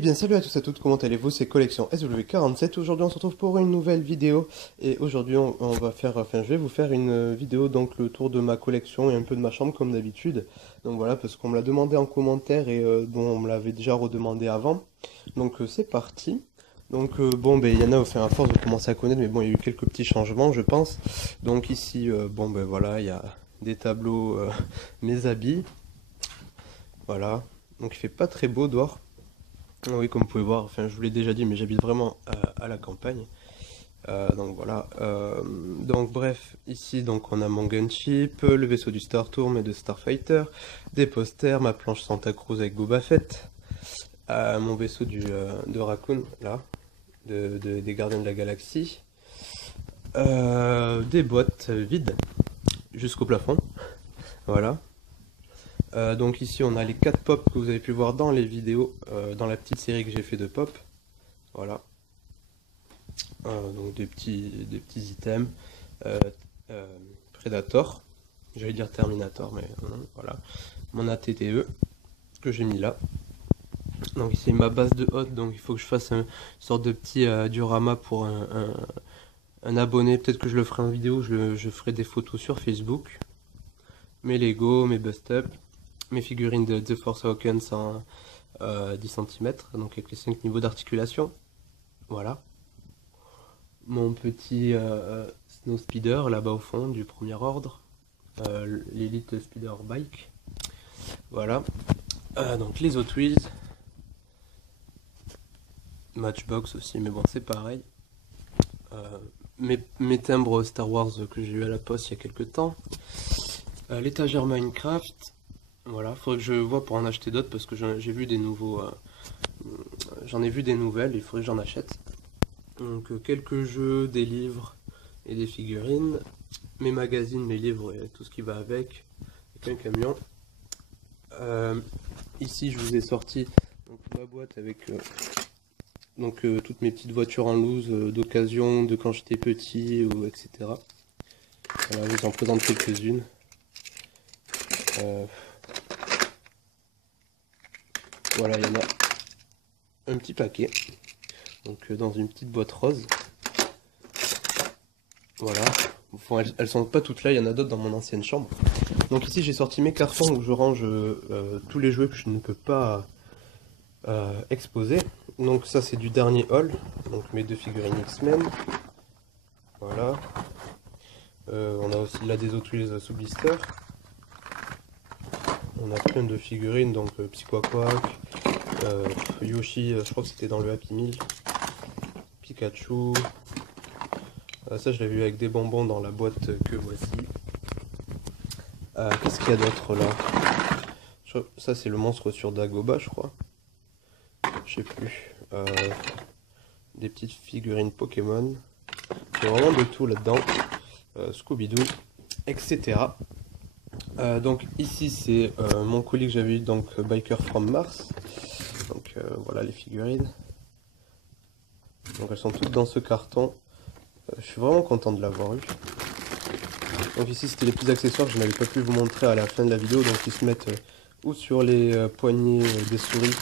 Eh bien salut à tous et à toutes, comment allez-vous? C'est Collection SW47. Aujourd'hui on se retrouve pour une nouvelle vidéo et aujourd'hui on va faire, je vais vous faire une vidéo, donc le tour de ma collection et un peu de ma chambre comme d'habitude. Donc voilà, parce qu'on me l'a demandé en commentaire et bon, on me l'avait déjà redemandé avant. Donc c'est parti. Donc bon, ben il y en a, enfin à force de commencer à connaître, mais bon, il y a eu quelques petits changements je pense. Donc ici, bon ben voilà, il y a des tableaux, mes habits, voilà. Donc il fait pas très beau dehors. Oui, comme vous pouvez voir, enfin je vous l'ai déjà dit, mais j'habite vraiment à la campagne. Donc voilà. Donc bref, ici donc on a mon gunship, le vaisseau du Star Tour et de Starfighter, des posters, ma planche Santa Cruz avec Boba Fett, mon vaisseau de Raccoon, là, des Gardiens de la Galaxie, des boîtes vides jusqu'au plafond. Voilà. Donc ici on a les 4 pop que vous avez pu voir dans les vidéos, dans la petite série que j'ai fait de pop. Voilà. Donc des petits items. Euh, euh, Predator, j'allais dire Terminator, mais non, voilà. Mon ATTE que j'ai mis là. Donc ici ma base de hot, donc il faut que je fasse une sorte de petit diorama pour un abonné. Peut-être que je le ferai en vidéo, je ferai des photos sur Facebook. Mes Lego, mes bust-up, mes figurines de The Force Awakens en 10 cm, donc avec les 5 niveaux d'articulation. Voilà. Mon petit Snow Speeder là-bas au fond du premier ordre, l'Elite Speeder Bike. Voilà. Donc les Hot Wheels, Matchbox aussi, mais bon c'est pareil. Mes timbres Star Wars que j'ai eu à la poste il y a quelques temps. L'étagère Minecraft. Voilà, faudrait que je vois pour en acheter d'autres parce que j'ai vu des nouveaux. J'en ai vu des nouvelles, il faudrait que j'en achète. Donc quelques jeux, des livres et des figurines. Mes magazines, mes livres et tout ce qui va avec. Avec un camion. Ici je vous ai sorti donc, ma boîte avec toutes mes petites voitures en loose d'occasion, de quand j'étais petit, ou etc. Voilà, je vous en présente quelques-unes. Voilà, il y en a un petit paquet. Donc dans une petite boîte rose. Voilà. Enfin, elles sont pas toutes là, il y en a d'autres dans mon ancienne chambre. Donc ici j'ai sorti mes cartons où je range tous les jouets que je ne peux pas exposer. Donc ça c'est du dernier haul. Donc mes 2 figurines X-Men. Voilà. On a aussi là des Hot Wheels sous blister. On a plein de figurines, donc Psychoquack, Yoshi, je crois que c'était dans le Happy Meal. Pikachu. Ça je l'ai vu avec des bonbons dans la boîte que voici. Qu'est-ce qu'il y a d'autre là? Ça c'est le monstre sur Dagobah je crois. Je sais plus. Des petites figurines Pokémon. Il y a vraiment de tout là-dedans. Scooby-Doo, etc. Donc ici c'est mon colis que j'avais eu, donc Biker from Mars. Donc voilà les figurines. Donc elles sont toutes dans ce carton. Je suis vraiment content de l'avoir eu. Donc ici c'était les petits accessoires que je n'avais pas pu vous montrer à la fin de la vidéo. Donc ils se mettent ou sur les poignées des souris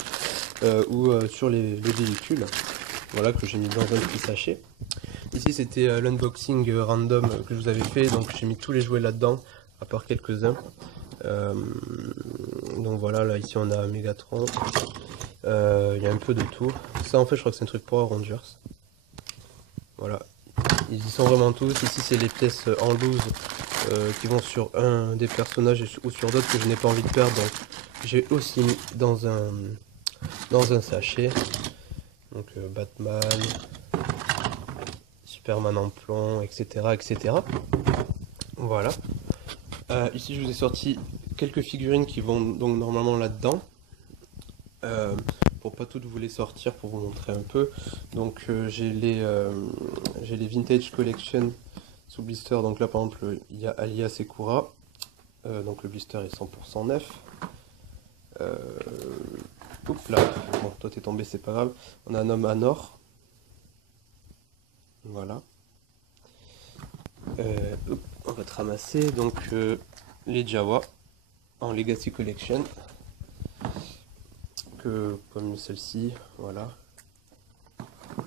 ou sur les véhicules. Voilà, que j'ai mis dans un petit sachet. Ici c'était l'unboxing random que je vous avais fait. Donc j'ai mis tous les jouets là-dedans, à part quelques-uns. Donc voilà, là ici on a Megatron. Il y a un peu de tout. Ça en fait je crois que c'est un truc pour Rangers. Voilà. Ils y sont vraiment tous. Ici c'est les pièces en loose qui vont sur un des personnages ou sur d'autres que je n'ai pas envie de perdre. Donc j'ai aussi mis dans un sachet. Donc Batman, Superman en plomb, etc. etc. Voilà. Ici je vous ai sorti quelques figurines qui vont donc normalement là-dedans. Pour pas toutes vous les sortir, pour vous montrer un peu. Donc j'ai les Vintage Collection sous blister. Donc là par exemple il y a Alia Sekura. Donc le blister est 100% neuf. Oups là, bon toi t'es tombé, c'est pas grave. On a un homme Anor. Voilà. On va te ramasser donc les Jawa en Legacy Collection. comme celle-ci, voilà.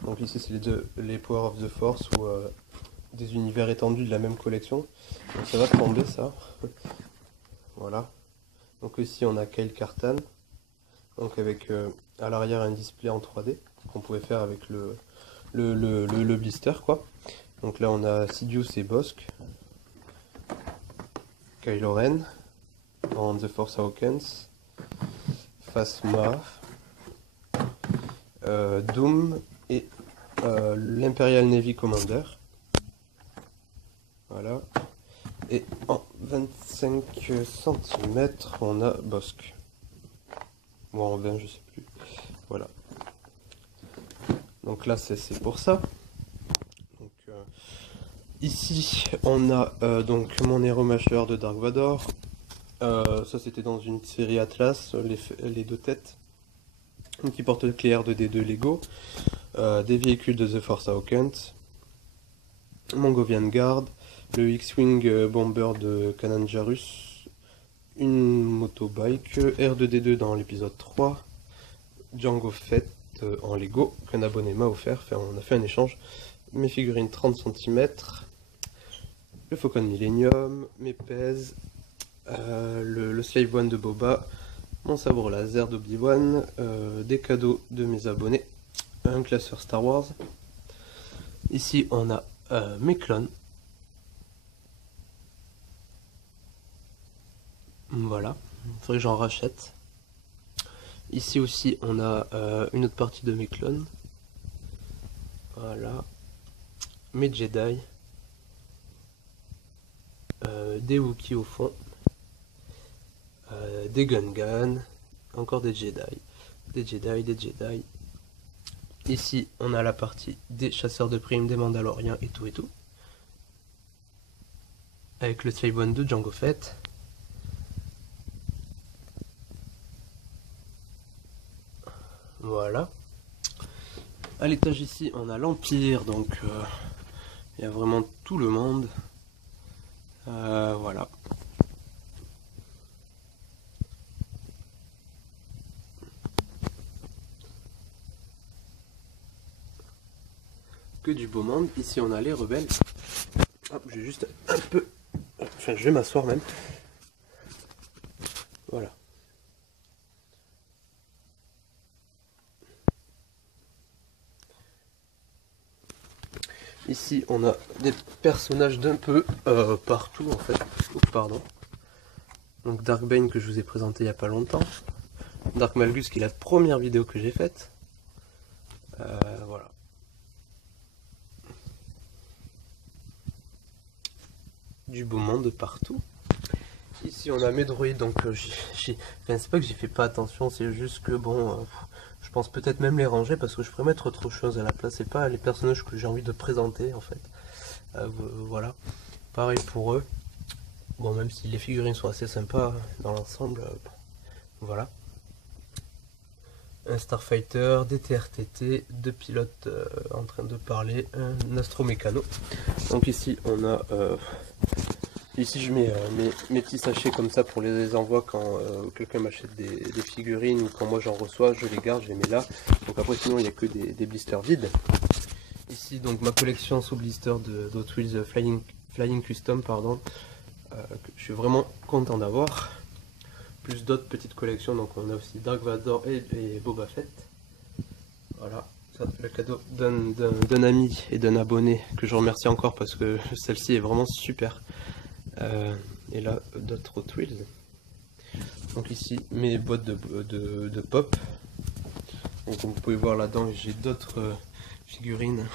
Donc ici c'est les Power of the Force ou des univers étendus de la même collection. Donc ça va tomber ça. Voilà. Donc ici on a Kyle Katarn. Donc avec à l'arrière un display en 3D qu'on pouvait faire avec le blister quoi. Donc là on a Sidious et Bossk. Kylo Ren dans The Force Awakens. Phasma. Doom et l'Imperial Navy Commander. Voilà. Et en 25 cm, on a Bossk. Ou en 20, je sais plus. Voilà. Donc là, c'est pour ça. Donc, ici, on a donc mon Aeromasher de Dark Vador. Ça, c'était dans une série Atlas, les deux têtes. Qui porte le clé R2D2 Lego. Des véhicules de The Force Awakens. Mongolian Guard. Le X-Wing Bomber de Kanan Jarrus, une motobike, R2D2 dans l'épisode 3, Jango Fett en Lego, qu'un abonné m'a offert, on a fait un échange, mes figurines 30 cm, le Faucon Millennium, mes pèses, le Slave One de Boba, mon sabre laser d'Obi-Wan, des cadeaux de mes abonnés, un classeur Star Wars, ici on a mes clones. Voilà, il faudrait que j'en rachète. Ici aussi, on a une autre partie de mes clones. Voilà. Mes Jedi. Des Wookiees au fond. Des Gungan. Encore des Jedi. Des Jedi. Ici, on a la partie des chasseurs de primes, des Mandaloriens et tout. Avec le Slave One de Jango Fett. Voilà. À l'étage ici, on a l'Empire, donc il y a vraiment tout le monde. Voilà. Que du beau monde. Ici, on a les rebelles. Hop, j'ai juste un peu... Enfin, je vais m'asseoir même. Voilà. Ici, on a des personnages d'un peu partout, en fait. Oh, pardon. Donc, Dark Bane, que je vous ai présenté il n'y a pas longtemps. Dark Malgus, qui est la première vidéo que j'ai faite. Voilà. Du beau monde partout. Ici, on a mes droïdes, donc enfin, c'est pas que j'ai fait pas attention, c'est juste que bon... je pense peut-être même les ranger parce que je pourrais mettre autre chose à la place. C'est pas les personnages que j'ai envie de présenter en fait. Voilà. Pareil pour eux. Bon, même si les figurines sont assez sympas dans l'ensemble. Voilà. Un Starfighter, des TRTT, deux pilotes en train de parler, un astromécano. Donc ici on a... ici je mets mes petits sachets comme ça pour les envois quand quelqu'un m'achète des figurines ou quand moi j'en reçois, je les garde, je les mets là. Donc après sinon il n'y a que des blisters vides. Ici donc ma collection sous blister de Hot Wheels Flying Custom, pardon, que je suis vraiment content d'avoir. Plus d'autres petites collections, donc on a aussi Dark Vador et Boba Fett. Voilà, ça le cadeau d'un ami et d'un abonné que je remercie encore parce que celle-ci est vraiment super. Et là, d'autres Hot Wheels. Donc ici, mes boîtes de pop. Donc comme vous pouvez voir là-dedans, j'ai d'autres figurines.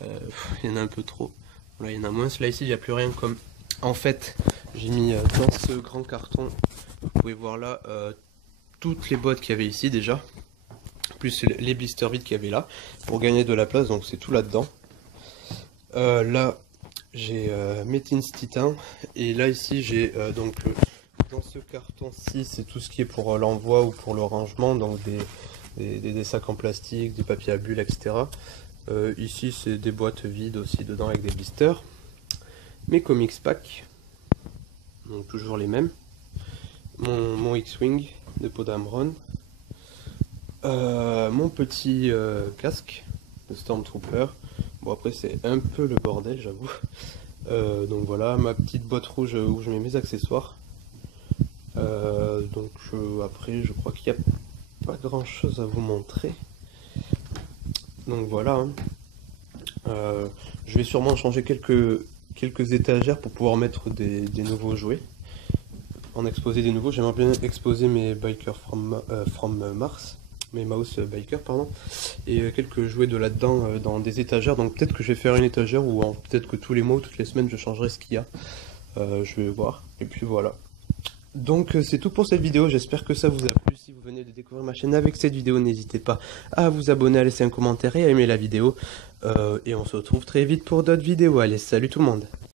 Il y en a un peu trop. Là, il y en a moins. Là ici, il n'y a plus rien comme... En fait, j'ai mis dans ce grand carton, vous pouvez voir là, toutes les boîtes qu'il y avait ici déjà. Plus les blisters vides qu'il y avait là. Pour gagner de la place, donc c'est tout là-dedans. Là, j'ai mes Teens Titan. Et là ici, j'ai donc... dans ce carton-ci, c'est tout ce qui est pour l'envoi ou pour le rangement, donc des sacs en plastique, des papiers à bulles, etc. Ici, c'est des boîtes vides aussi dedans avec des blisters. Mes comics pack, donc toujours les mêmes. Mon X-Wing de Poe Dameron. Mon petit casque de Stormtrooper. Bon, après, c'est un peu le bordel, j'avoue. Donc voilà, ma petite boîte rouge où je mets mes accessoires. Après, je crois qu'il n'y a pas grand chose à vous montrer. Donc voilà, hein. Je vais sûrement changer quelques étagères pour pouvoir mettre des nouveaux jouets. En exposer des nouveaux, j'aimerais bien exposer mes bikers from Mars. Mes mouse bikers, pardon. Et quelques jouets de là-dedans dans des étagères. Donc peut-être que je vais faire une étagère ou peut-être que tous les mois ou toutes les semaines je changerai ce qu'il y a. Je vais voir. Et puis voilà. Donc c'est tout pour cette vidéo, j'espère que ça vous a plu. Si vous venez de découvrir ma chaîne avec cette vidéo, n'hésitez pas à vous abonner, à laisser un commentaire et à aimer la vidéo. Et on se retrouve très vite pour d'autres vidéos. Allez, salut tout le monde!